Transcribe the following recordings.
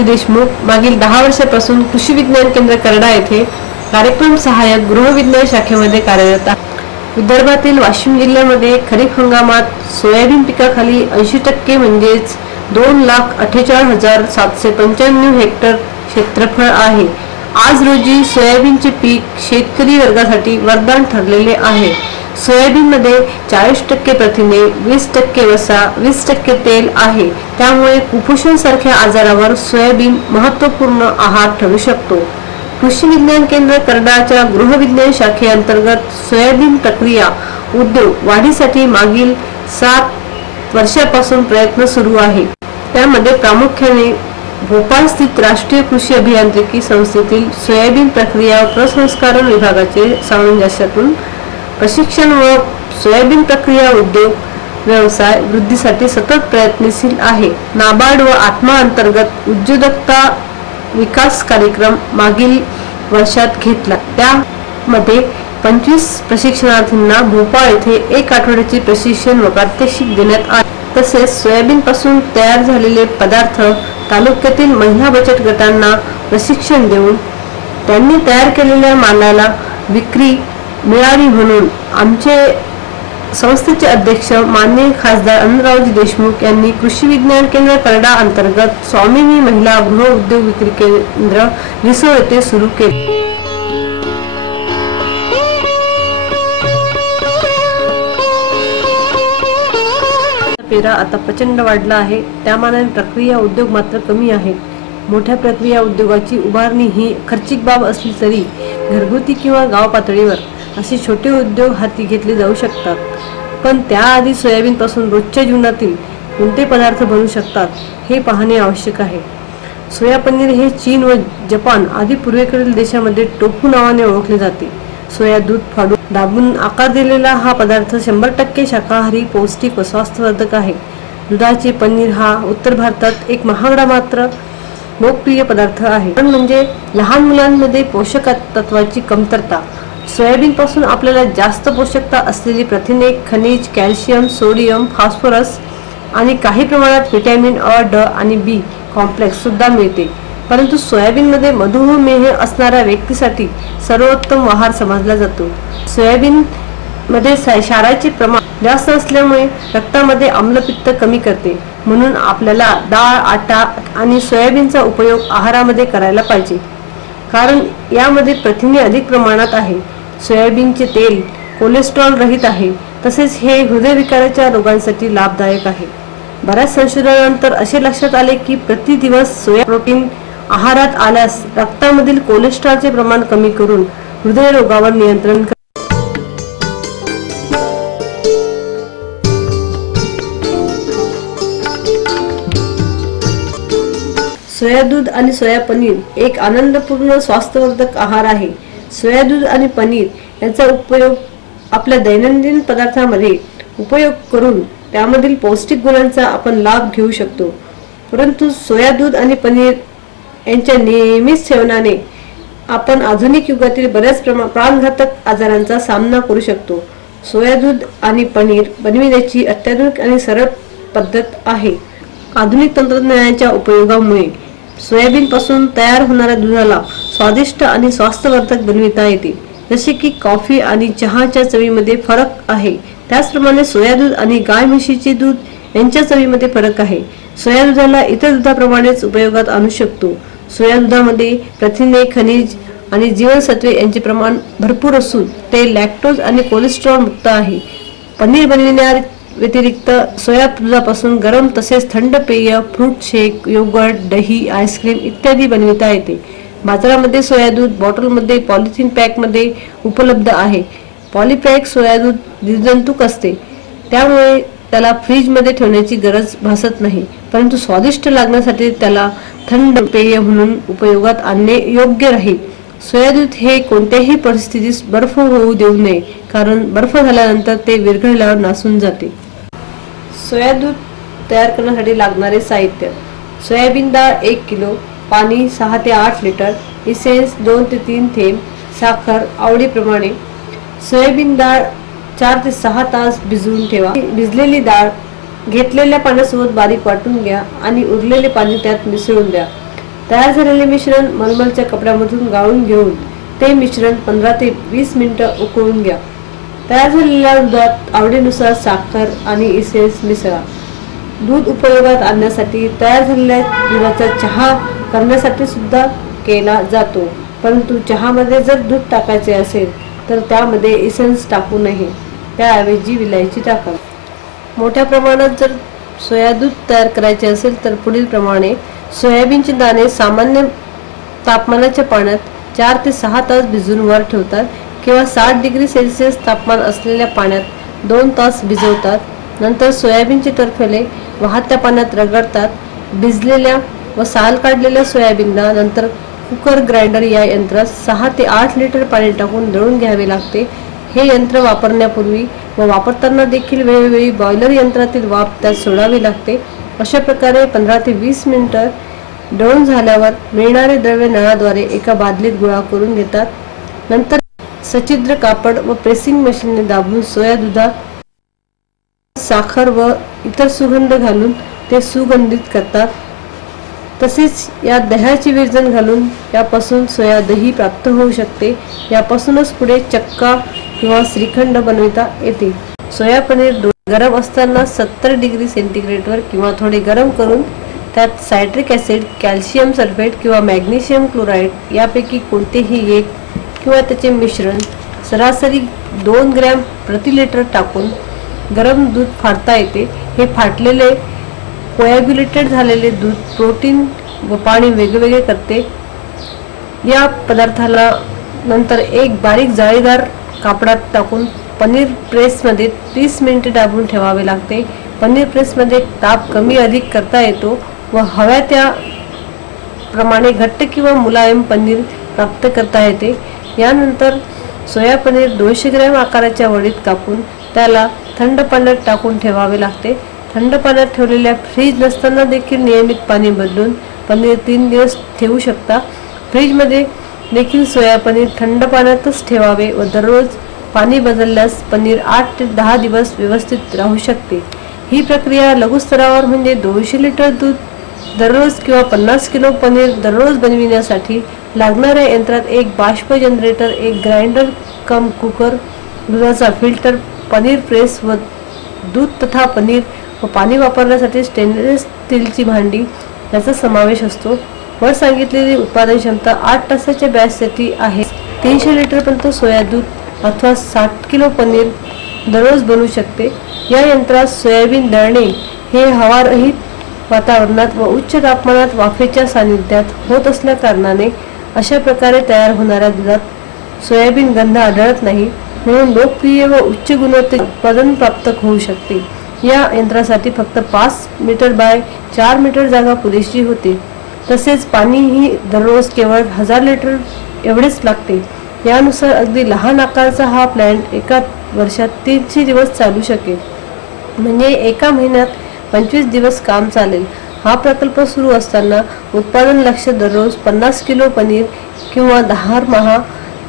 देशमुख मागील 10 वर्षांपासून कृषी विज्ञान केंद्र करडा येथे कार्यक्रम सहाय्यक गृहविज्ञान शाखेमध्ये कार्यरत आहे। विदर्भातील वाशिम जिल्ह्यामध्ये खरीप हंगामात सोयाबीन पिकाखाली 80% म्हणजेच 2,48,795 हेक्टर क्षेत्रफळ आहे। आज रोजी सोयाबीनचे पीक शेतकरी वर्गासाठी वरदान ठरलेले आहे। सोयाबीन मध्ये 40% प्रथिने, 20% वसा, 20% तेल आहे। त्यामुळे कुपोषण सारख्या आजारावर सोयाबीन महत्त्वपूर्ण आहार ठरू शकतो। कृषी विज्ञान केंद्र करडाच्या गृहविज्ञान शाखेअंतर्गत सोयाबीन प्रक्रिया उद्योग वाढीसाठी मागील 7 वर्षांपासून प्रयत्न सुरू आहे। त्यामध्ये प्रामुख्याने भोपाळ स्थित राष्ट्रीय कृषी अभियांत्रिकी संस्थेतील सोयाबीन प्रक्रिया व प्रसंस्करण विभागाचे सामंजस्यातून प्रशिक्षण व सोयाबीन प्रक्रिया उद्योग व्यवसाय वृद्धीसाठी सतत प्रयत्नशील आहे। नाबार्ड व आत्मा अंतर्गत उद्योजकता विकास कार्यक्रम मागील वर्षात घेतला। त्यामध्ये 25 प्रशिक्षणार्थींना भोपाळ येथे 1 आठवड्याचे प्रशिक्षण व प्रात्यक्षिक देण्यात आले। तसेच सोयाबीन पासून तयार झालेले पदार्थ तालुक्यातील महिला बचत गटांना प्रशिक्षण देऊन त्यांनी तयार केलेल्या मालाला विक्री मिळावी म्हणून आमचे संस्थेचे अध्यक्ष माननीय खासदार अनंतरावजी देशमुख यांनी कृषी विज्ञान केंद्र करडा अंतर्गत स्वामिनी महिला गृह उद्योग विक्री केंद्र रिसोड येथे सुरू केले। पेरा आता प्रचंड वाढला आहे, त्यामानाने प्रक्रिया उद्योग मात्र कमी आहे। मोठ्या प्रक्रिया उद्योगाची उभारणी ही खर्चिक बाब असली तरी घरगुती किंवा गाव पातळीवर असे छोटे उद्योग हाती घेतले जाऊ शकतात। पण त्याआधी सोयाबीन पासून रोजच्या जीवनातील कोणते पदार्थ बनू शकतात हे पाहणे आवश्यक आहे। सोया पनीर हे चीन व जपान आदी पूर्वेकडील देशामध्ये टोफू नावाने ओळखले जाते। सोया दूध फाडून दाबून आकार दिलेला हा पदार्थ 100% शाकाहारी, पौष्टिक व स्वास्थ्यवर्धक आहे। दुधाचे पनीर हा उत्तर भारतात एक महागडा मात्र लोकप्रिय पदार्थ आहे। पण म्हणजे लहान मुलांमध्ये पोषक तत्वाची कमतरता। सोयाबीन पासून आपल्याला जास्त पोषकता असलेली प्रथिने, खनिज, कॅल्शियम, सोडियम, फॉस्फरस आणि काही प्रमाणात विटॅमिन अ, ड आणि बी कॉम्प्लेक्स सुद्धा मिळते। परंतु सोयाबीन मध्ये मधुमेह असणाऱ्या व्यक्तीसाठी सर्वोत्तम आहार समजला जातो। सोयाबीन मध्ये क्षाराचे प्रमाण जास्त असल्यामुळे रक्तामध्ये आम्लपित्त कमी करते, म्हणून आपल्याला डाळ, आटा आणि सोयाबीनचा उपयोग आहारामध्ये करायला पाहिजे, कारण यामध्ये प्रथिने अधिक प्रमाणात आहे। सोयाबीनचे तेल कोलेस्ट्रॉल रहित आहे, तसेच हे हृदयविकाराच्या रोगांसाठी लाभदायक आहे। बऱ्याच संशोधनानंतर असे लक्षात आले की प्रति दिवस सोया प्रोटीन आहारात आल्यास रक्तामधील कोलेस्ट्रॉलचे प्रमाण कमी करून हृदयरोगावर नियंत्रण सोया दूध आणि सोया पनीर एक आनंदपूर्ण स्वास्थ्यवर्धक आहार आहे। सोया दूध आणि पनीर यांचा उपयोग आपल्या दैनंदिन पदार्थामध्ये उपयोग करून त्यामधील पौष्टिक गुणांचा आपण लाभ घेऊ शकतो। परंतु सोया दूध आणि पनीर यांच्या नियमित सेवनाने आपण आधुनिक युगातील बऱ्याच प्राणघातक आजारांचा सामना करू शकतो। सोया दूध आणि पनीर बनविण्याची अत्याधुनिक आणि सरळ पद्धत आहे। आधुनिक तंत्रज्ञानाच्या उपयोगामुळे सोयाबीन पासून तयार होणाऱ्या दुधाला स्वादिष्ट आणि स्वास्थ्यवर्धक बनविता येते। जसे की कॉफी आणि चहाच्या चवीमध्ये फरक आहे, त्याचप्रमाणे सोया दूध आणि गाय म्हशीचे दूध यांच्या चवीमध्ये फरक आहे। सोया दुधाला इतर दुधाप्रमाणेच उपयोगात आणू शकतो। सोया दुधामध्ये प्रथिने, खनिज आणि जीवनसत्वे यांचे प्रमाण भरपूर असून ते लॅक्टोज आणि कोलेस्ट्रॉल मुक्त आहे। पनीर बनविण्या व्यतिरिक्त सोया दुधापासून गरम तसेच थंड पेय, फ्रूट शेक, योगर्ट, दही, आईस्क्रीम इत्यादी बनविता येते। बाजारामध्ये सोया दूध बॉटलमध्ये पॉलिथिन पॅकमध्ये उपलब्ध आहे. पॉलीपॅक सोया दूध निर्जंतुक असते, त्यामुळे त्याला फ्रीजमध्ये ठेवण्याची गरज भासत नाही, परंतु स्वादिष्ट लागण्यासाठी त्याला थंड पेय म्हणून उपयोगात आणणे योग्य राहील. सोया दूध हे कोणत्याही परिस्थितीत बर्फ होऊ देऊ नये, कारण बर्फ झाल्यानंतर ते विरघळल्यावर नासून जाते. सोया दूध तयार करण्यासाठी लागणारे साहित्य: सोयाबीन डाळ 1 किलो, पाणी 6 ते 8 लिटर, इसेन्स 2 ते 3 थेंब, साखर आवडीप्रमाणे. सोयाबीन डाळ 4 ते 6 तास भिजवून ठेवा. भिजलेली डाळ घेतलेल्या पाण्यासोबत बारीक वाटून घ्या आणि उरलेले पाणी त्यात मिसळून द्या. तयार झालेले मिश्रण मलमलच्या कपड्यामधून गाळून घेऊन ते मिश्रण 15 ते 20 मिनिटं उकळून घ्या. तयार झालेल्या दुधात आवडीनुसार साखर आणि इसेन्स मिसळा. दूध उपयोगात आणण्यासाठी तयार झालेल्या दुधाचा चहा करण्यासाठी सुद्धा केला जातो, परंतु चहामध्ये जर दूध टाकायचे असेल तर त्यामध्ये इसेन्स टाकू नये, त्याऐवजी विलायची टाका. मोठ्या प्रमाणात जर सोया दूध तयार करायचे असेल तर पुढील प्रमाणे: सोयाबीनचे दाणे सामान्य तापमानाच्या पाण्यात 4 ते 6 तास भिजवून वर ठेवतात किंवा 60 डिग्री सेल्सिअस तापमान असलेल्या पाण्यात 2 तास भिजवतात. नंतर सोयाबीनचे टरफले वाहत्या पाण्यात रगडतात. भिजलेल्या व साल काढलेल्या सोयाबीनला नंतर कुकर ग्राइंडर या यंत्रात 6 ते 8 लिटर पाणी टाकून दळून घ्यावे लागते. हे यंत्र वापरण्यापूर्वी व वापरताना देखील वेळोवेळी बॉयलर यंत्रातील वाफ त्यात सोडावी लागते. अशा प्रकारे 15 ते 20 मिनिटं दळून झाल्यावर मिळणारे द्रव्य नळाद्वारे एका बादलीत गोळा करून घेतात. नंतर सच्छिद्र कापड व प्रेसिंग मशीनने दाबून सोया दुधात साखर व इतर सुगंध घालून ते सुगंधित करतात. तसेच यात दह्याची विरजण घालून यापासून सोया दही प्राप्त होऊ शकते. यापासूनच पुढे चक्का किंवा श्रीखंड बनविता येते. सोया पनीर गरम असताना 70 डिग्री सेंटीग्रेडवर किंवा थोडे गरम करून त्यात सायट्रिक ॲसिड, कॅल्शियम सल्फेट किंवा मॅग्नेशियम क्लोराईड यापैकी कोणतेही एक किंवा त्याचे मिश्रण सरासरी 2 ग्रॅम प्रति लिटर टाकून गरम दूध फाडता येते. हे फाटलेले कोॲग्युलेटेड झालेले दूध प्रोटीन व पाणी वेगवेगळे करते. या पदार्थाला नंतर एक बारीक जाळीदार कापडात टाकून पनीर प्रेसमध्ये 30 मिनिटे दाबून ठेवावे लागते. पनीर प्रेसमध्ये ताप कमी अधिक करता येतो व हव्या त्या प्रमाणे घट्ट किंवा मुलायम पनीर प्राप्त करता येते. यानंतर सोया पनीर 200 ग्रॅम आकाराच्या वडीत कापून त्याला थंड पाण्यात टाकून ठेवावे लागते. थंड पाण्यात ठेवलेल्या फ्रीज नसताना देखील नियमित पाणी बदलून पनीर 3 दिवस ठेवू शकता. फ्रीजमध्ये देखील सोया पनीर थंड पाण्यातच ठेवावे व दररोज पाणी बदलल्यास पनीर 8 ते 10 दिवस व्यवस्थित राहू शकते. ही प्रक्रिया लघु स्तरावर म्हणजे 200 लिटर दूध दररोज किंवा 50 किलो पनीर दररोज बनविण्यासाठी लागणाऱ्या यंत्रात एक बाष्प जनरेटर, एक ग्राइंडर कम कुकर, दुधाचा फिल्टर, पनीर प्रेस व दूध तथा पनीर व पाणी वापरण्यासाठी स्टेनलेस स्टीलची भांडी याचा समावेश असतो. वर सांगितलेली उत्पादन क्षमता 8 तासाच्या बॅचसाठी आहे. 300 लिटरपर्यंत सोया दूध अथवा 60 किलो पनीर दररोज बनवू शकते. या यंत्रात सोयाबीन दळणे हे हवारहित वातावरणात व उच्च तापमानात वाफेच्या सानिध्यात होत असल्या कारणाने अशा प्रकारे तयार होणाऱ्या दुधात सोयाबीन गंध आढळत नाही, म्हणून लोकप्रिय व उच्च गुणवत्तेचे उत्पादन प्राप्त होऊ शकते. या यंत्रासाठी फक्त 5 मीटर बाय 4 मीटर जागा पुरेशी होते. तसेच पाणीही दररोज केवळ 1000 लिटर एवढेच लागते. यानुसार अगदी लहान आकाराचा हा प्लॅन्ट एका वर्षात 300 दिवस चालू शकेल, म्हणजे एका महिन्यात 25 दिवस काम चालेल. हा प्रकल्प सुरू असताना उत्पादन लक्ष्य दररोज 50 किलो पनीर किंवा 10 महा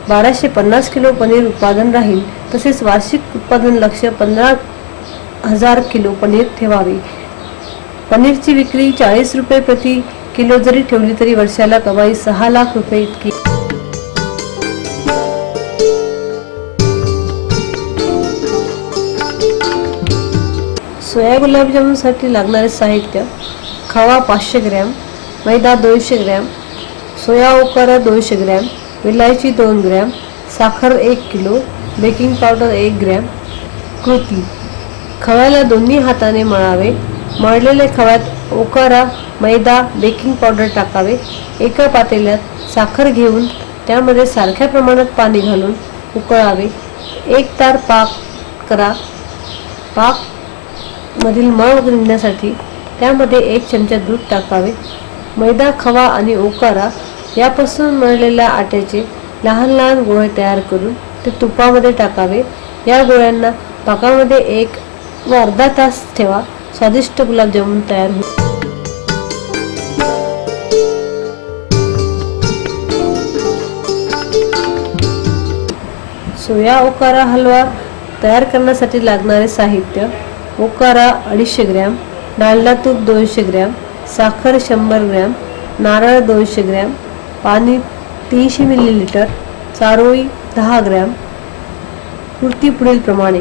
1250 किलो पनीर उत्पादन राहील. तसेच वार्षिक उत्पादन लक्ष्य 15,000 किलो पनीर ठेवावे. पनीरची विक्री 40 रुपये प्रति किलो जरी ठेवली तरी वर्षाला कमाई 6 लाख रुपये इतकी. सोया गुलाबजामुनसाठी लागणारे साहित्य: खवा 500 ग्रॅम, मैदा 200 ग्रॅम, सोया ओकारा 200 ग्रॅम, विलायची 2 ग्रॅम, साखर 1 किलो, बेकिंग पावडर 1 ग्रॅम. कृती: खव्याला दोन्ही हाताने मळावे. मळलेल्या खव्यात ओकारा मैदा, बेकिंग पावडर टाकावे। एका पातेल्यात साखर घेऊन त्यामध्ये सारख्या प्रमाणात पाणी घालून उकळावे। एक तार पाक करा। पाक मधील मळ निघण्यासाठी त्यामध्ये 1 चमचा दूध टाकावे। मैदा, खवा आणि ओकारा यापासून मळलेल्या आट्याचे लहान लहान गोळे तयार करून ते तुपामध्ये टाकावे। या गोळ्यांना पाकामध्ये 1 व अर्धा तास ठेवा। स्वादिष्ट गुलाबजामुन तयार होईल। सोया ओकारा हलवा तयार करण्यासाठी लागणारे साहित्य: ओकारा 250 ग्रॅम, डालडा तूप 200 ग्रॅम, साखर 100 ग्रॅम, नारळ 200 ग्रॅम, पाणी 300 मिलीलिटर, चारोळी 10 ग्रॅम। कृती पुढील प्रमाणे: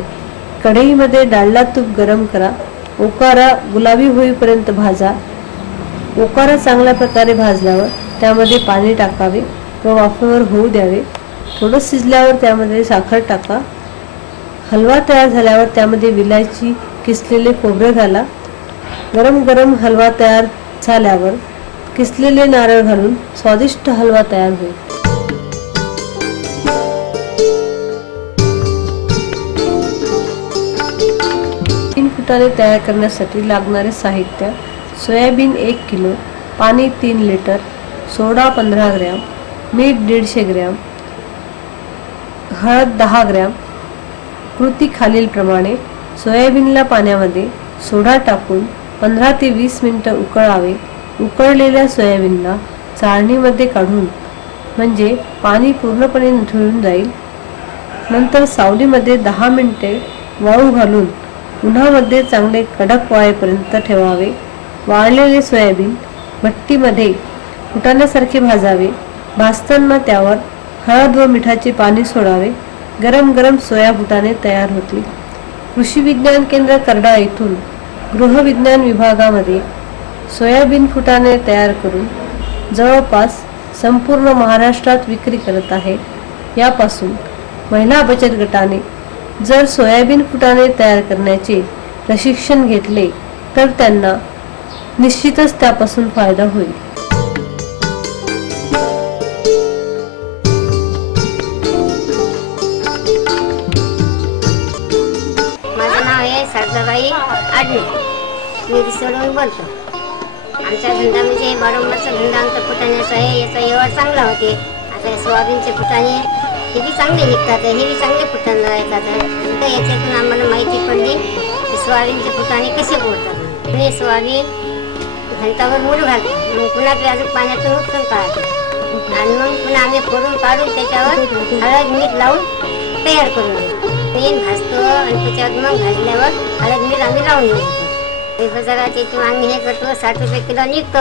कढईमध्ये डालडा तूप गरम करा। ओकारा गुलाबी होईपर्यंत भाजा। ओकारा चांगल्या प्रकारे भाजल्यावर त्यामध्ये पाणी टाकावे व वाफेवर होऊ द्यावे। थोडं शिजल्यावर त्यामध्ये साखर टाका। हलवा तयार झाल्यावर त्यामध्ये विलायची, किसलेले खोबरे घाला। गरम गरम हलवा तयार झाल्यावर किसलेले नारळ घालून स्वादिष्ट हलवा तयार होईल। 3 फुटाणे तयार करण्यासाठी लागणारे साहित्य: सोयाबीन 1 किलो, पाणी 3 लिटर, सोडा 15 ग्रॅम, मीठ 150 ग्रॅम, हळद 10 ग्रॅम। कृती खालीलप्रमाणे: सोयाबीनला पाण्यामध्ये सोडा टाकून 15 ते 20 मिनिटे उकळावे। उकळलेल्या सोयाबीनला चाळणीमध्ये काढून म्हणजे पाणी पूर्णपणे निथळून जाईल। नंतर सावलीमध्ये 10 मिनिटे वाळू घालून उन्हामध्ये चांगले कडक वाळेपर्यंत ठेवावे। वाळलेले सोयाबीन भट्टीमध्ये फुटाण्यासारखे भाजावे। भाजताना त्यावर हळद व मिठाचे पाणी सोडावे। गरम गरम सोया फुटाणे तयार होतील। कृषी विज्ञान केंद्र करडा येथून गृहविज्ञान विभागामध्ये सोयाबीन फुटाणे तयार करून जवळपास संपूर्ण महाराष्ट्रात विक्री करत आहे। यापासून महिला बचत गटाने जर सोयाबीन फुटाणे तयार करण्याचे प्रशिक्षण घेतले तर त्यांना निश्चितच त्यापासून फायदा होईल। माझं नाव आहे सरदाबाई आडणे, मी रिसोडून बोलतो। आमचा धंदा म्हणजे वारंवारचा धंदा आमचा फुटाण्याचा आहे। याचा व्यवहार चांगला होते। आता सोयाबीनचे फुटाणे हे बी चांगले निघतात, हे बी चांगले फुटाणे येतात। तर याच्यातून आम्हाला माहिती पडली की सोयाबीनचे फुटाणे कसे पोळतात। आणि सोयाबीन घंटावर मूळ घालतो, मग पुन्हा ते अजून पाण्यातून उपसून काढतो आणि मग पुन्हा आम्ही फोडून काढून त्याच्यावर हळद मीठ लावून तयार करून देतो। भाजतो आणि त्याच्यावर मग भाजल्यावर हळद मीठ आम्ही लावून देतो। बाजारात याची मागणी हे करतो, 60 रुपये किलो निघतो,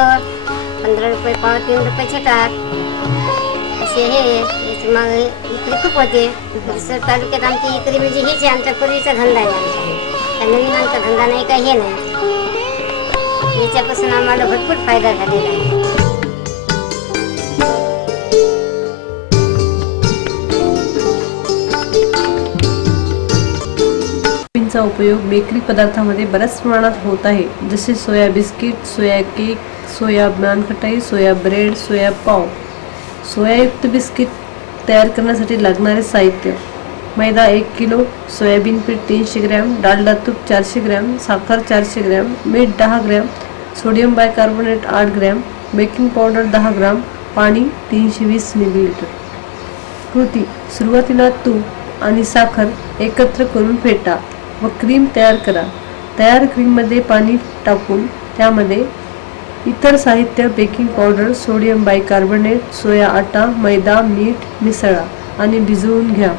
15 रुपये पाव, 3 रुपये छटात असे हे याची माग इकडे खूप होते। रिसोड तालुक्यात आमची इकडे म्हणजे हेच आमचा पूर्वीचा धंदा आहे। आमचा नवीन आमचा धंदा नाही का हे नाही। याच्यापासून आम्हाला भरपूर फायदा झालेला आहे। सोयाबीनचा उपयोग बेकरी पदार्थांमध्ये बऱ्याच प्रमाणात होत आहे, जसे सोया बिस्किट, सोया केक, सोया नानखटाई, सोया ब्रेड, सोया पाव। सोयायुक्त बिस्किट तयार करण्यासाठी लागणारे साहित्य: मैदा 1 किलो, सोयाबीन पीठ 300 ग्रॅम, डालडा तूप 400 ग्रॅम, साखर 400 ग्रॅम, मीठ 10 gram, sodium bicarbonate 8 gram, baking powder 10 gram, पाणी 320 मिलीलिटर। कृती: सुरुवातीला तूप आणि साखर एकत्र करून फेटा व क्रीम तयार करा। तयार क्रीममध्ये पाणी टाकून त्यामध्ये इतर साहित्य बेकिंग पावडर, सोडियम बायकार्बोनेट, सोया आटा, मैदा, मीठ मिसळा आणि भिजवून घ्या।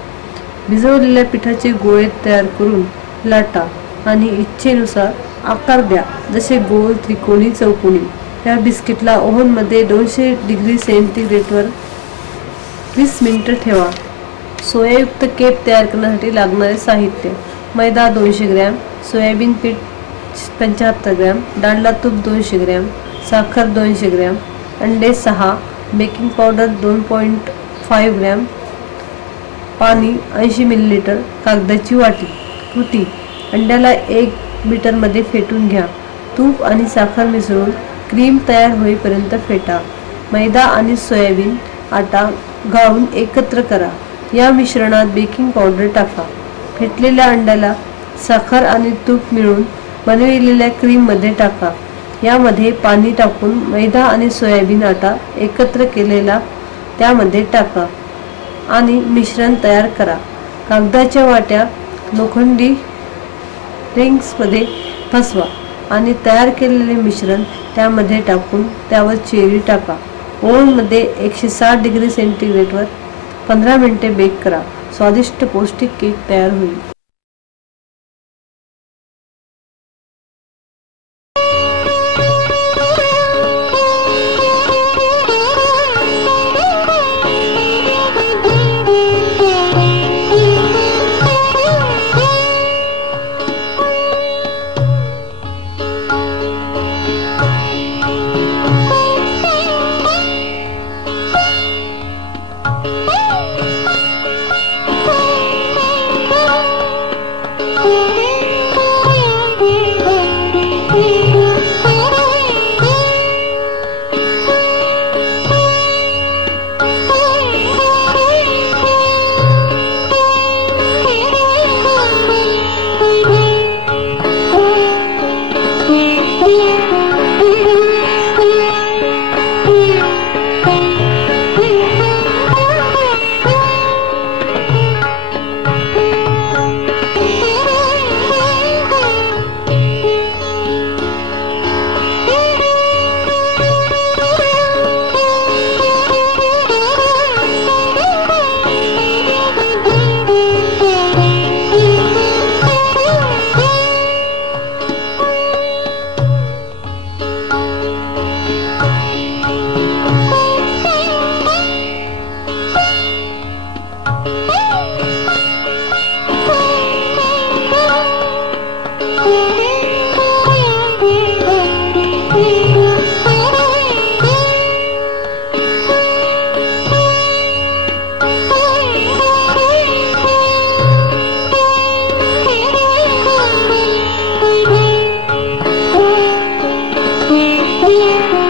भिजवलेल्या पिठाचे गोळे तयार करून लाटा आणि इच्छेनुसार आकार द्या, जसे गोल, त्रिकोणी, चौकोनी। या बिस्किटला ओव्हनमध्ये 200 डिग्री सेंटीग्रेडवर 20 मिनिटे ठेवा। सोयायुक्त केक तयार करण्यासाठी लागणारे साहित्य: मैदा 200 ग्रॅम, सोयाबीन पीठ 75 ग्रॅम, डालडा तूप 200 ग्रॅम, साखर 200 ग्रॅम, अंडे 6, बेकिंग पावडर 2.5 ग्रॅम, पाणी 80 मिलीलिटर, कागदाची वाटी। कृती: अंड्याला 1 बीटरमध्ये फेटून घ्या। तूप आणि साखर मिसळून क्रीम तयार होईपर्यंत फेटा. मैदा आणि सोयाबीन आटा गाळून एकत्र करा. या मिश्रणात बेकिंग पावडर टाका. फेटलेल्या अंड्याला साखर आणि तूप मिळून बनविलेल्या क्रीम मध्ये टाका. यामध्ये पाणी टाकून मैदा आणि सोयाबीन आटा एकत्र केलेला त्यामध्ये टाका आणि मिश्रण तयार करा. कागदाच्या वाट्या लोखंडी रिंग्समध्ये फसवा आणि तयार केलेले मिश्रण त्यामध्ये टाकून त्यावर चेरी टाका. ओव्हनमध्ये 160 डिग्री सेंटीग्रेडवर 15 मिनिटे बेक करा. स्वादिष्ट पौष्टिक केक तयार होईल. Yeah.